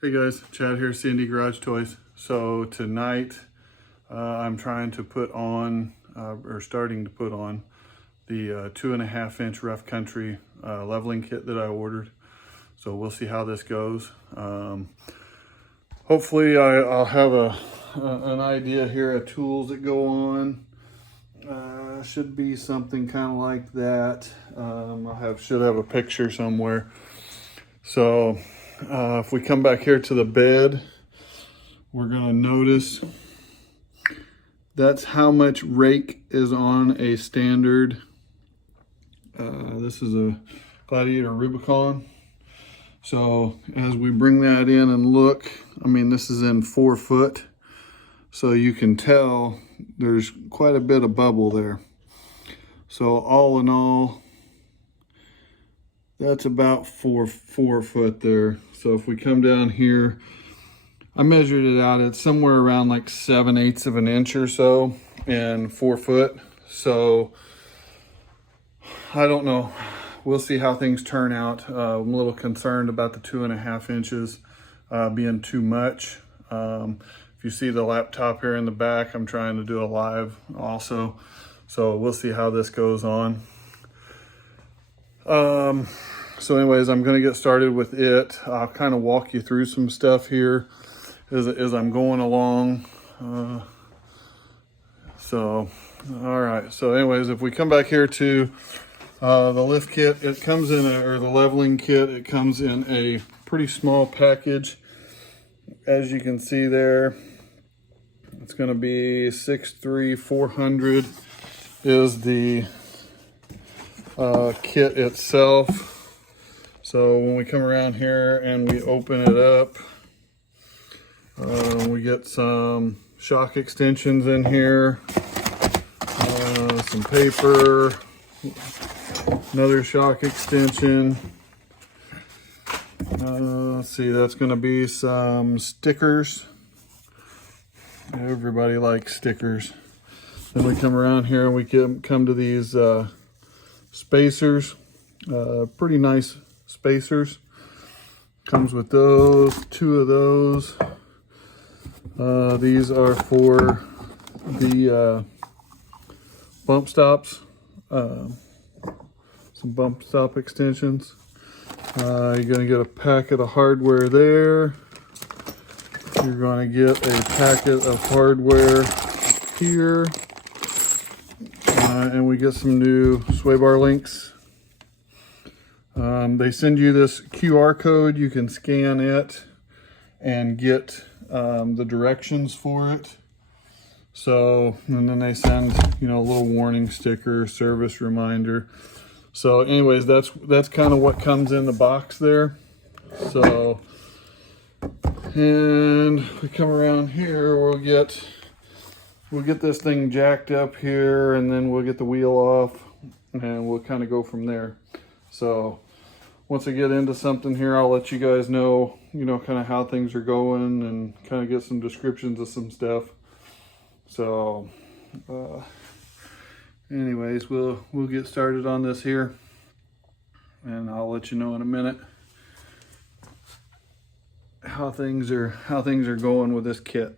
Hey guys, Chad here, C&D Garage Toys. So tonight I'm trying to put on, or starting to put on, the 2.5-inch Rough Country leveling kit that I ordered. So we'll see how this goes. Hopefully I'll have an idea here of tools that go on. Should be something kind of like that. Should have a picture somewhere. So if we come back here to the bed, we're gonna notice that's how much rake is on a standard. This is a Gladiator Rubicon. So as we bring that in and look, I mean, this is in 4 foot. So you can tell there's quite a bit of bubble there. So all in all, that's about 4 foot there. So if we come down here, I measured it out, it's somewhere around like 7/8 of an inch or so and 4 foot. So I don't know. We'll see how things turn out. I'm a little concerned about the 2.5 inches being too much. If you see the laptop here in the back, I'm trying to do a live also. So we'll see how this goes on. So anyways, I'm gonna get started with it. I'll kind of walk you through some stuff here as I'm going along. All right. So anyways, if we come back here to the lift kit, it comes in or the leveling kit, it comes in a pretty small package. As you can see there, it's gonna be 6'3", 400 is the kit itself. So when we come around here and we open it up, we get some shock extensions in here, some paper, another shock extension. Let's see, that's going to be some stickers. Everybody likes stickers. Then we come around here and we come to these spacers, pretty nice spacers. Comes with those, 2 of those. These are for the bump stops, some bump stop extensions. You're going to get a packet of hardware there. You're going to get a packet of hardware here. And we get some new sway bar links. They send you this QR code. You can scan it and get the directions for it. So, and then they send, a little warning sticker, service reminder. So anyways, that's kind of what comes in the box there. So, and we come around here, we'll get this thing jacked up here, and then we'll get the wheel off, and we'll kind of go from there. So once I get into something here, I'll let you guys know, kind of how things are going and kind of get some descriptions of some stuff. So anyways, we'll get started on this here, and I'll let you know in a minute how things are going with this kit.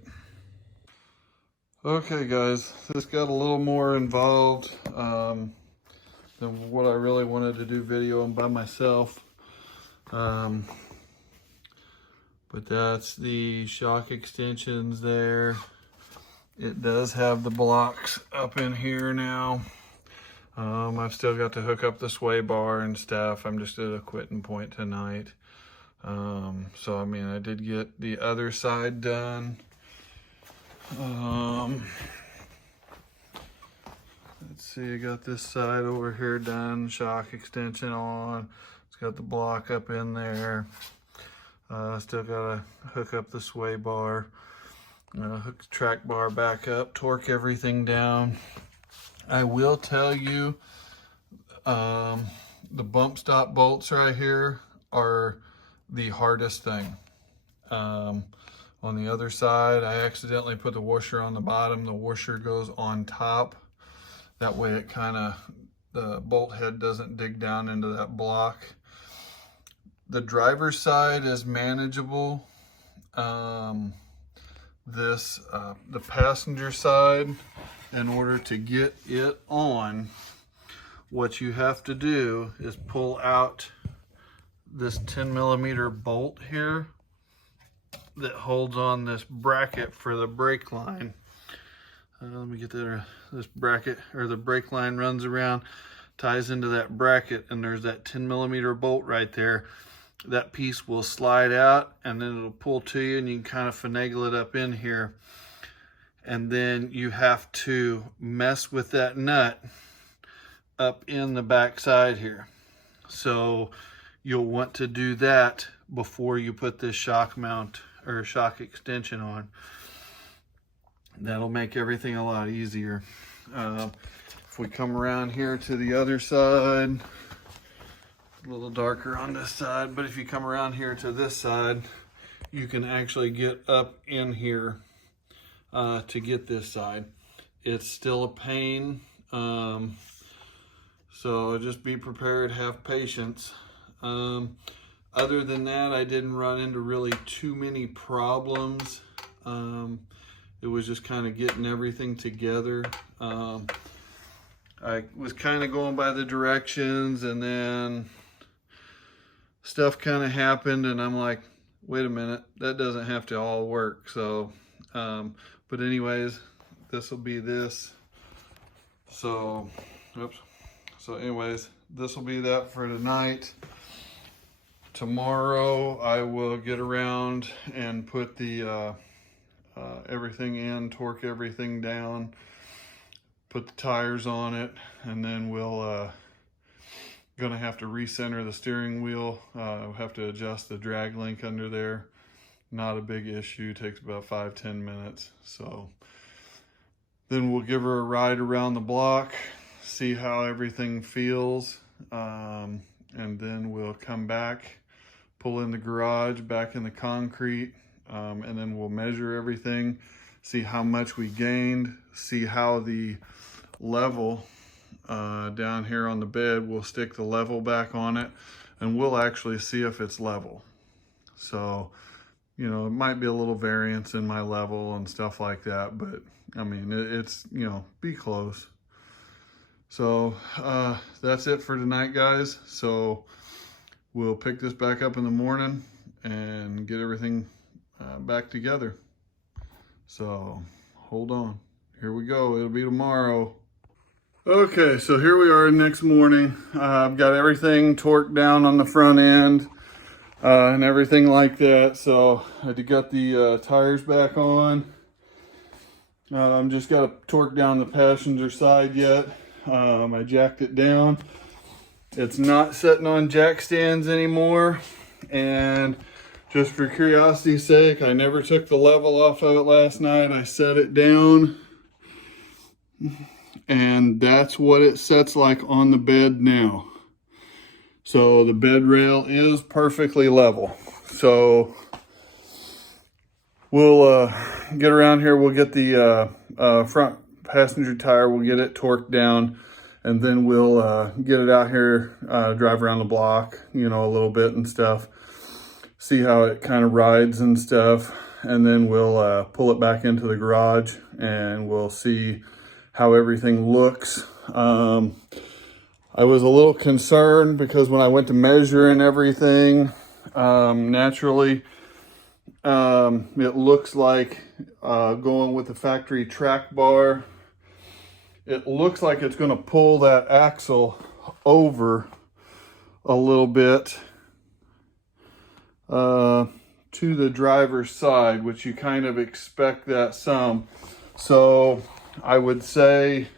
Okay guys, this got a little more involved than what I really wanted to do video on by myself. But that's the shock extensions there. It does have the blocks up in here now. I've still got to hook up the sway bar and stuff. I'm just at a quitting point tonight. So I mean, I did get the other side done. Let's see, I got this side over here done, shock extension on. It's got the block up in there. Still gotta hook up the sway bar, hook the track bar back up, torque everything down. I will tell you, the bump stop bolts right here are the hardest thing. On the other side, I accidentally put the washer on the bottom. The washer goes on top. That way it the bolt head doesn't dig down into that block. The driver's side is manageable. the passenger side. In order to get it on, what you have to do is pull out this 10mm bolt here that holds on this bracket for the brake line. Let me get that. This bracket, or the brake line, runs around, ties into that bracket, and there's that 10mm bolt right there. That piece will slide out, and then it'll pull to you, and you can kind of finagle it up in here. And then you have to mess with that nut up in the back side here. So you'll want to do that before you put this shock mount or shock extension on. That'll make everything a lot easier. If we come around here to the other side, a little darker on this side, but if you come around here to this side, you can actually get up in here to get this side. It's still a pain, so just be prepared, have patience. Other than that, I didn't run into really too many problems. It was just kind of getting everything together. I was kind of going by the directions, and then stuff kind of happened, and I'm like, wait a minute, that doesn't have to all work. So but anyways, this will be this. So oops. So anyways, this will be that for tonight. Tomorrow I will get around and put the everything in, torque everything down, put the tires on it, and then we'll gonna have to recenter the steering wheel. We'll have to adjust the drag link under there. Not a big issue, takes about 5-10 minutes. So then we'll give her a ride around the block, see how everything feels, and then we'll come back, pull in the garage, back in the concrete, and then we'll measure everything, see how much we gained, see how the level down here on the bed, we'll stick the level back on it, and we'll actually see if it's level. So, you know, it might be a little variance in my level and stuff like that, but I mean, it's, you know, be close. So that's it for tonight, guys. So we'll pick this back up in the morning and get everything back together. So hold on, here we go. It'll be tomorrow. Okay, so here we are next morning. I've got everything torqued down on the front end and everything like that. So I got the tires back on. I'm just got to torque down the passenger side yet. I jacked it down. It's not sitting on jack stands anymore. And just for curiosity's sake, I never took the level off of it last night. I set it down. And that's what it sets like on the bed now. So the bed rail is perfectly level. So we'll get around here. We'll get the front passenger tire. We'll get it torqued down, and then we'll get it out here, drive around the block, you know, a little bit and stuff. See how it kind of rides and stuff. And then we'll pull it back into the garage, and we'll see how everything looks. I was a little concerned because when I went to measure and everything, naturally, it looks like going with the factory track bar, it looks like it's going to pull that axle over a little bit to the driver's side, which you kind of expect that some. So I would say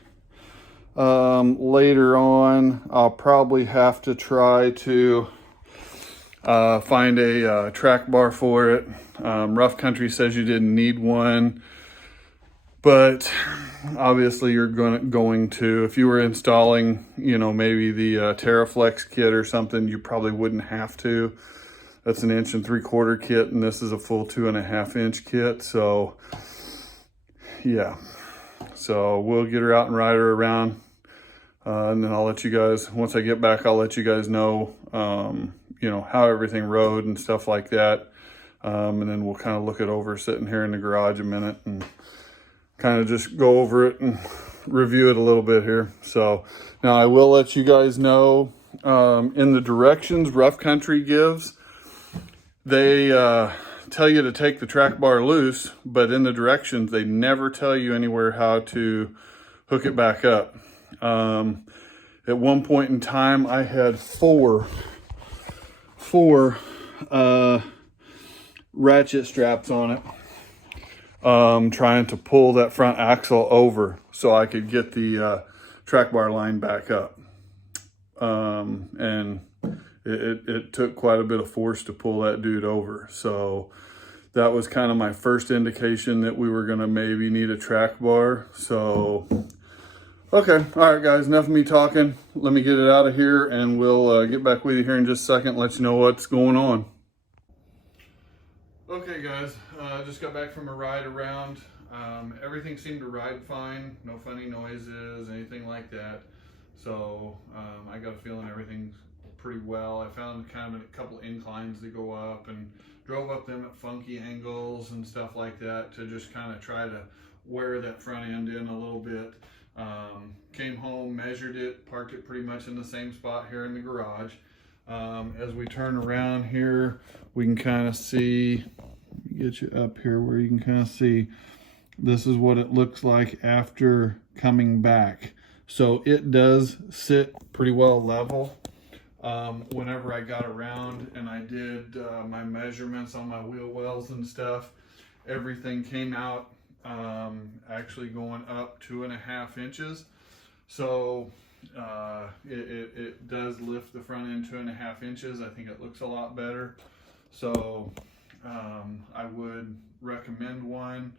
later on, I'll probably have to try to find a track bar for it. Rough Country says you didn't need one, but obviously you're going to, if you were installing, you know, maybe the TerraFlex kit or something, you probably wouldn't have to. That's an 1 3/4 kit, and this is a full 2.5 inch kit. So yeah, so we'll get her out and ride her around, and then I'll let you guys, once I get back, I'll let you guys know, you know, how everything rode and stuff like that. And then we'll kind of look it over sitting here in the garage a minute and kind of just go over it and review it a little bit here. So now I will let you guys know, in the directions Rough Country gives, they tell you to take the track bar loose, but in the directions they never tell you anywhere how to hook it back up. At one point in time I had four ratchet straps on it, trying to pull that front axle over so I could get the track bar line back up. And it took quite a bit of force to pull that dude over. So that was kind of my first indication that we were gonna maybe need a track bar. So, okay, all right guys, enough of me talking. Let me get it out of here and we'll get back with you here in just a second, let you know what's going on. Okay guys, just got back from a ride around. Everything seemed to ride fine, no funny noises, anything like that. So I got a feeling everything's pretty well. I found kind of a couple inclines that go up and drove up them at funky angles and stuff like that to just kind of try to wear that front end in a little bit. Came home, measured it, parked it pretty much in the same spot here in the garage. As we turn around here, we can kind of see, get you up here where you can kind of see, this is what it looks like after coming back. So it does sit pretty well level. Whenever I got around and I did my measurements on my wheel wells and stuff, everything came out actually going up 2.5 inches. So it does lift the front end 2.5 inches. I think it looks a lot better. So I would recommend one.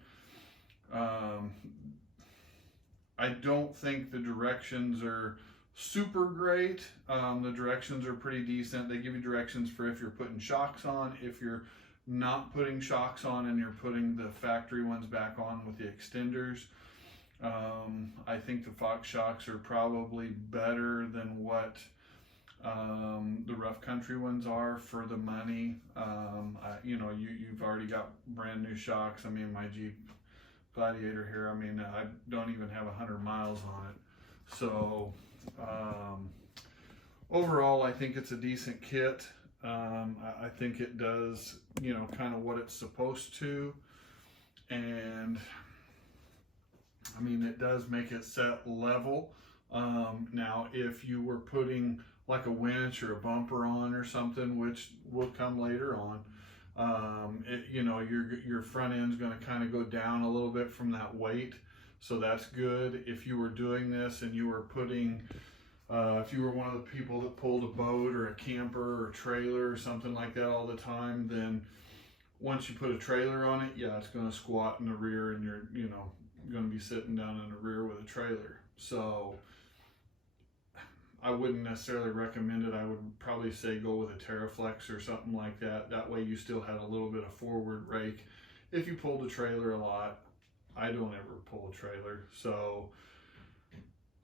I don't think the directions are super great. The directions are pretty decent. They give you directions for if you're putting shocks on, if you're not putting shocks on and you're putting the factory ones back on with the extenders. I think the Fox shocks are probably better than what the Rough Country ones are for the money. You know, you've already got brand new shocks. I mean, my Jeep Gladiator here, I mean, I don't even have 100 miles on it. So overall, I think it's a decent kit. I think it does, you know, kind of what it's supposed to. And I mean, it does make it set level. Now, if you were putting like a winch or a bumper on or something, which will come later on, you know, your front end's going to kind of go down a little bit from that weight. So that's good. If you were doing this and you were putting, if you were one of the people that pulled a boat or a camper or a trailer or something like that all the time, then once you put a trailer on it, yeah, it's going to squat in the rear and you're, you know, going to be sitting down in the rear with a trailer. So I wouldn't necessarily recommend it. I would probably say go with a Terraflex or something like that. That way you still had a little bit of forward rake if you pulled a trailer a lot. I don't ever pull a trailer, so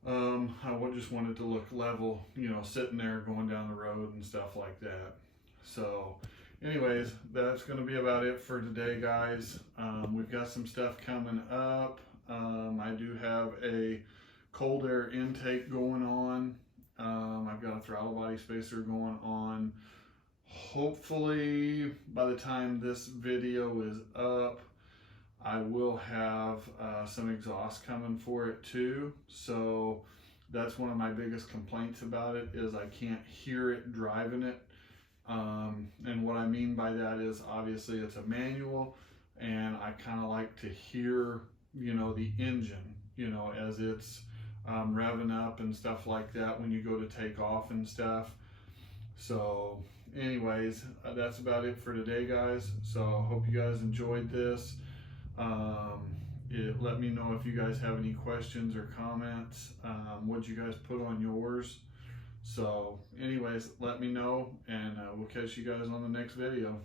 I just want it to look level, you know, sitting there going down the road and stuff like that. So anyways, that's going to be about it for today, guys. We've got some stuff coming up. I do have a cold air intake going on. I've got a throttle body spacer going on. Hopefully by the time this video is up, I will have some exhaust coming for it too. So that's one of my biggest complaints about it, is I can't hear it driving it. And what I mean by that is, obviously it's a manual and I kind of like to hear, you know, the engine, you know, as it's revving up and stuff like that when you go to take off and stuff. So anyways, that's about it for today, guys. So hope you guys enjoyed this. Let me know if you guys have any questions or comments. What'd you guys put on yours? So anyways, let me know, and we'll catch you guys on the next video.